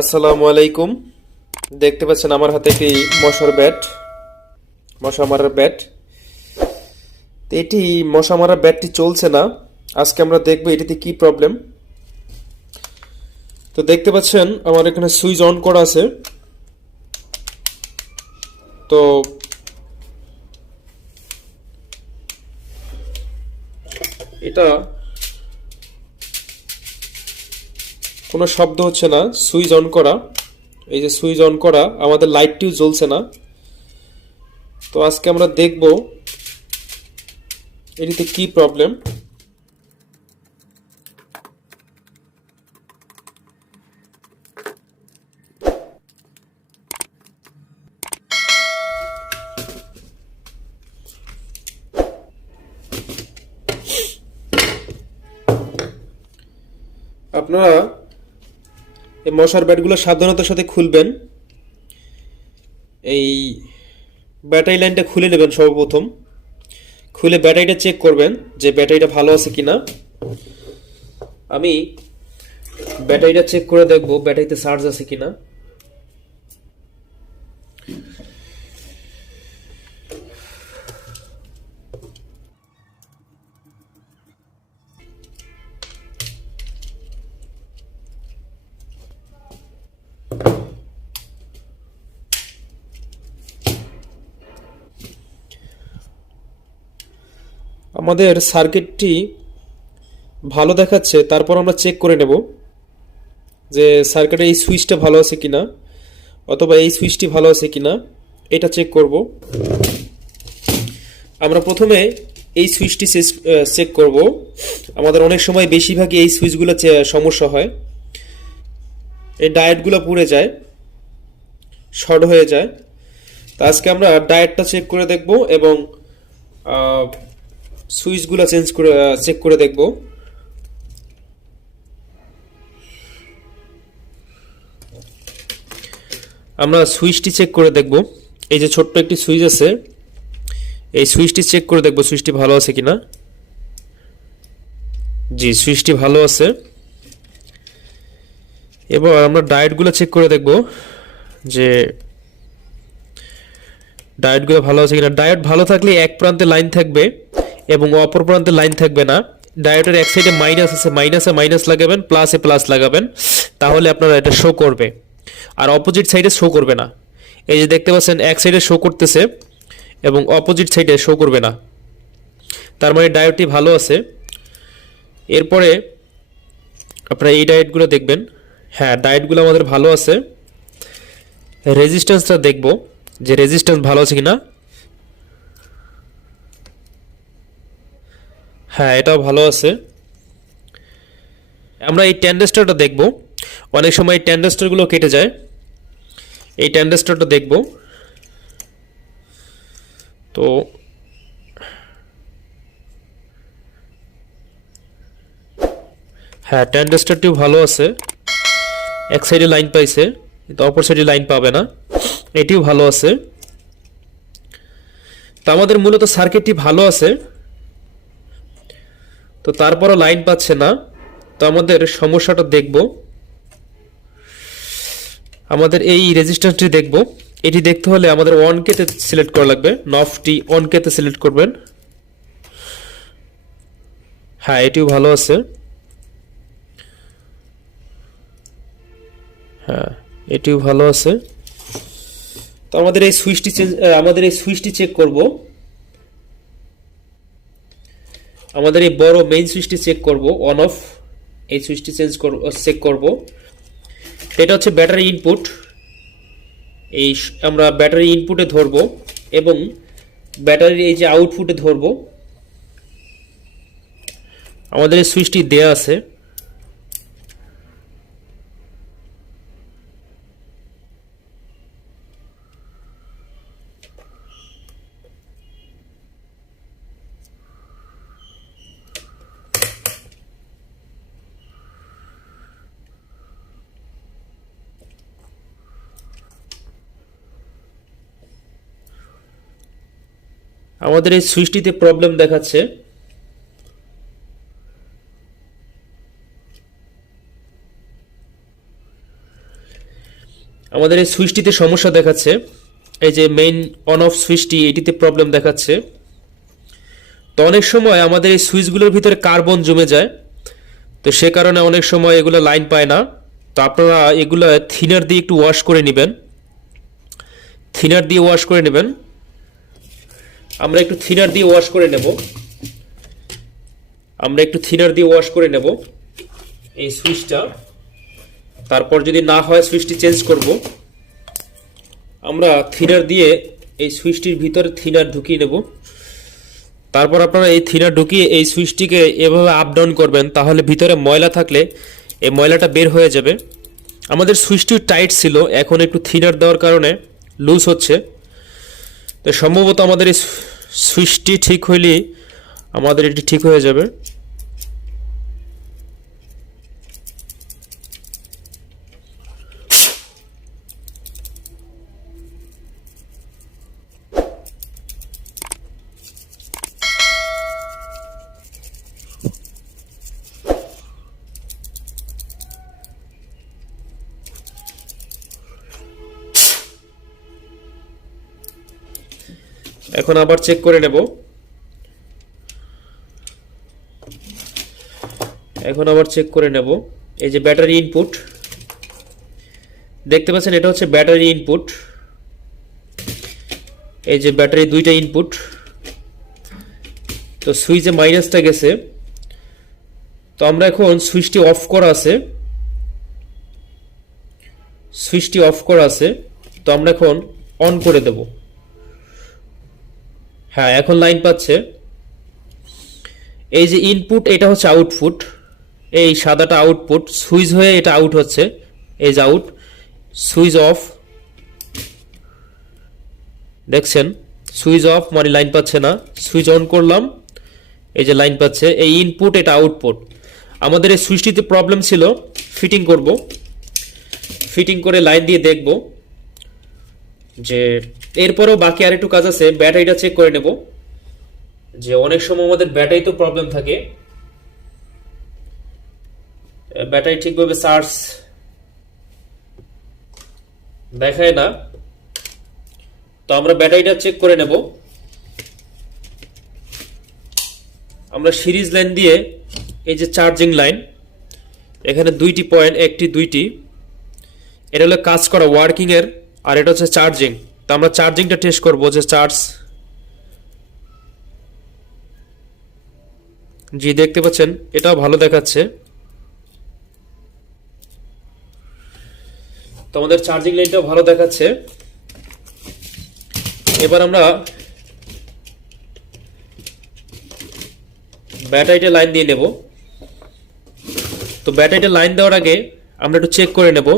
আসসালামু আলাইকুম। দেখতে পাচ্ছেন আমার হাতে একটি মশা মারার ব্যাট। তো এটি মশা মারার ব্যাটটি চলছে না। আজকে আমরা দেখব এটিতে কি প্রবলেম। তো দেখতে পাচ্ছেন আমার এখানে সুইচ অন করা আছে। তো এটা কোনো শব্দ হচ্ছে না, সুইচ অন করা। এই যে সুইচ অন করা, আমাদের লাইটটিও জ্বলছে না। তো আজকে আমরা দেখব এটিতে কি প্রবলেম। আপনারা এই মশার ব্যাটগুলো সাবধানতার সাথে খুলবেন। এই ব্যাটারি লাইনটা খুলে নেবেন সর্বপ্রথম। খুলে ব্যাটারিটা চেক করবেন যে ব্যাটারিটা ভালো আছে কিনা। আমি ব্যাটারিটা চেক করে দেখব ব্যাটারিতে চার্জ আছে কিনা। আমাদের সার্কিটটি ভালো দেখাচ্ছে, তারপর আমরা চেক করে নেব যে সার্কিটের এই সুইচটা ভালো আছে কিনা, অথবা এই সুইচটি ভালো আছে কিনা, এটা চেক করব। আমরা প্রথমে এই সুইচটি চেক করব। আমাদের অনেক সময় বেশিরভাগই এই সুইচগুলো সমস্যা হয়, এই ডায়োডগুলো পুড়ে যায়, শর্ট হয়ে যায়। তো আজকে আমরা ডায়োডটা চেক করে দেখব এবং সুইচগুলো চেক করে দেখব। আমরা সুইচটি চেক করে দেখব। এই যে ছোট্ট একটি সুইচ আছে, এই সুইচটি চেক করে দেখব সুইচটি ভালো আছে কিনা। জি, সুইচটি ভালো আছে। এবার আমরা ডায়োডগুলো চেক করে দেখব যে ডায়োডগুলো ভালো আছে কিনা। ডায়োড ভালো থাকলে এক প্রান্তে লাইন থাকবে এবং অপর প্রান্তে লাইন থাকবে না। ডায়োডের এক সাইডে মাইনাস আছে, মাইনাসে মাইনাস লাগাবেন, প্লাসে প্লাস লাগাবেন, তাহলে আপনারা এটা শো করবে। আর অপোজিট সাইডে শো করবে না। এই যে দেখতে পাচ্ছেন এক সাইডে শো করতেছে এবং অপোজিট সাইডে শো করবে না, তার মানে ডায়োডটি ভালো আছে। এরপরে আপনারা এই ডায়োডগুলো দেখবেন। হ্যাঁ, ডায়োডগুলো আমাদের ভালো আছে। রেজিস্ট্যান্সটা দেখব যে রেজিস্ট্যান্স ভালো আছে কিনা। হ্যাঁ, এটাও ভালো আছে। আমরা এই ট্যান্ডেস্টারটা দেখব। অনেক সময় এই ট্যান্ডেস্টারগুলো কেটে যায়। এই ট্যান্ডেস্টারটা দেখব। তো হ্যাঁ, ট্যান্ডেস্টারটিও ভালো আছে। এক সাইডে লাইন পাইছে, কিন্তু অপর সাইডে লাইন পাবে না। এটিও ভালো আছে। তো আমাদের মূলত সার্কিটটি ভালো আছে, তো তারপরও লাইন পাচ্ছে না। তো আমাদের সমস্যাটা দেখব। আমাদের এই রেজিস্ট্যান্সটি দেখব। এটি দেখতে হলে আমাদের অন কেতে সিলেক্ট করা লাগবে। নফটি অন কেতে সিলেক্ট করবেন। হ্যাঁ, এটিও ভালো আছে। হ্যাঁ, এটিও ভালো আছে। তো আমাদের এই সুইচটি চেক করব। আমাদের এই বড় মেইন সুইচটি চেক করব, অন অফ। এই সুইচটি চেক করব। এটা হচ্ছে ব্যাটারি ইনপুট। এই আমরা ব্যাটারি ইনপুটে ধরব এবং ব্যাটারির এই যে আউটপুটে ধরব। আমাদের এই সুইচটি দেয়া আছে। আমাদের এই সুইচটিতে প্রবলেম দেখাচ্ছে। আমাদের এই সুইচটিতে সমস্যা দেখাচ্ছে, এই যে মেইন অন অফ সুইচটি এটিতে প্রবলেম দেখাচ্ছে। তো অনেক সময় আমাদের এই সুইচগুলোর ভিতরে কার্বন জমে যায়, তো সে কারণে অনেক সময় এগুলো লাইন পায় না। তো আপনারা এগুলো থিনার দিয়ে একটু ওয়াশ করে নেবেন, থিনার দিয়ে ওয়াশ করে নেবেন। আমরা একটু থিনার দিয়ে ওয়াশ করে নেব, আমরা একটু থিনার দিয়ে ওয়াশ করে নেব এই সুইচটা। তারপর যদি না হয় সুইচটি চেঞ্জ করব। আমরা থিনার দিয়ে এই সুইচটির ভিতরে থিনার ঢুকিয়ে নেব। তারপর আপনারা এই থিনার ঢুকিয়ে এই সুইচটিকে এভাবে আপ ডাউন করবেন, তাহলে ভিতরে ময়লা থাকলে এই ময়লাটা বের হয়ে যাবে। আমাদের সুইচটি টাইট ছিল, এখন একটু থিনার দেওয়ার কারণে লুজ হচ্ছে। তো সম্ভবত আমাদের এই সুইচটি ঠিক হইলেই আমাদের এটি ঠিক হয়ে যাবে। এখন আবার চেক করে নেব, এখন আবার চেক করে নেব। এই যে ব্যাটারি ইনপুট দেখতে পাচ্ছেন, এটা হচ্ছে ব্যাটারি ইনপুট। এই যে ব্যাটারি দুইটা ইনপুট, তো সুইচে মাইনাসটা গেছে। তো আমরা এখন সুইচটি অফ করা আছে, সুইচটি অফ করা আছে, তো আমরা এখন অন করে দেব। হ্যাঁ, এখন লাইন পাচ্ছে। এই যে ইনপুট এটা হচ্ছে আউটপুট, এই সাদাটা আউটপুট, সুইচ হয়ে এটা আউট হচ্ছে, এই যে আউট। সুইচ অফ, দেখছেন সুইচ অফ মানে লাইন পাচ্ছে না। সুইচ অন করলাম, এই যে লাইন পাচ্ছে। এই ইনপুট এটা আউটপুট। আমাদের এই সুইচটিতে প্রবলেম ছিল, ফিটিং করব। ফিটিং করে লাইন দিয়ে দেখব যে এরপরেও বাকি আরেকটু কাজ আছে। ব্যাটারিটা চেক করে নেব, যে অনেক সময় আমাদের ব্যাটারি তো প্রবলেম থাকে, ব্যাটারি ঠিকভাবে চার্জ দেখায় না। তো আমরা ব্যাটারিটা চেক করে নেব। আমরা সিরিজ লাইন দিয়ে, এই যে চার্জিং লাইন, এখানে দুইটি পয়েন্ট, একটি দুইটি, এটা হলো কাজ করা ওয়ার্কিং এর, আর এটা হচ্ছে চার্জিং। তো আমরা চার্জিংটা টেস্ট করব যে চার্জ, জি দেখতে পাচ্ছেন এটাও ভালো দেখাচ্ছে। তো আমাদের চার্জিং লাইনটাও ভালো দেখাচ্ছে। এবার আমরা ব্যাটারিটা লাইন দিয়ে নেব। তো ব্যাটারিটা লাইন দেওয়ার আগে আমরা একটু চেক করে নেব,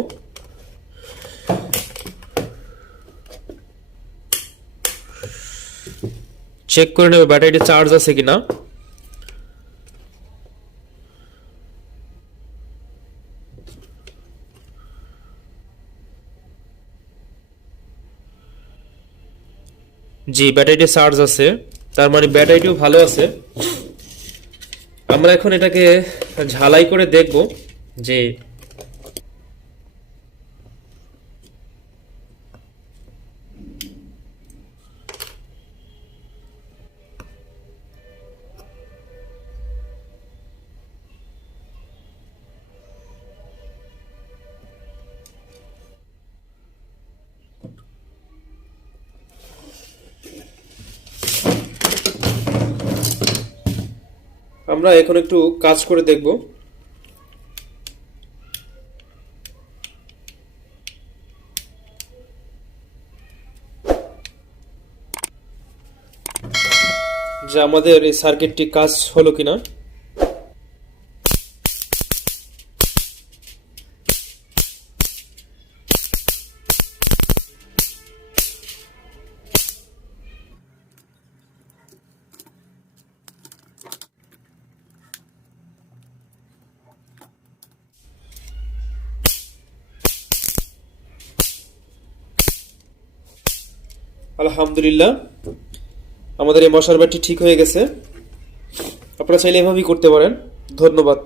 চেক করে নেব ব্যাটারিটা চার্জ আছে কিনা। জি ব্যাটারিটি চার্জ আছে, তার মানে ব্যাটারিটিও ভালো আছে। আমরা এখন এটাকে ঝালাই করে দেখব যে আমরা এখন একটু কাজ করে দেখব। যে আমাদের এই সার্কিটটি কাজ হলো কিনা। আলহামদুলিল্লাহ, আমাদের এই মশার ব্যাটটি ঠিক হয়ে গেছে। আপনারা চাইলে এভাবেই করতে পারেন। ধন্যবাদ।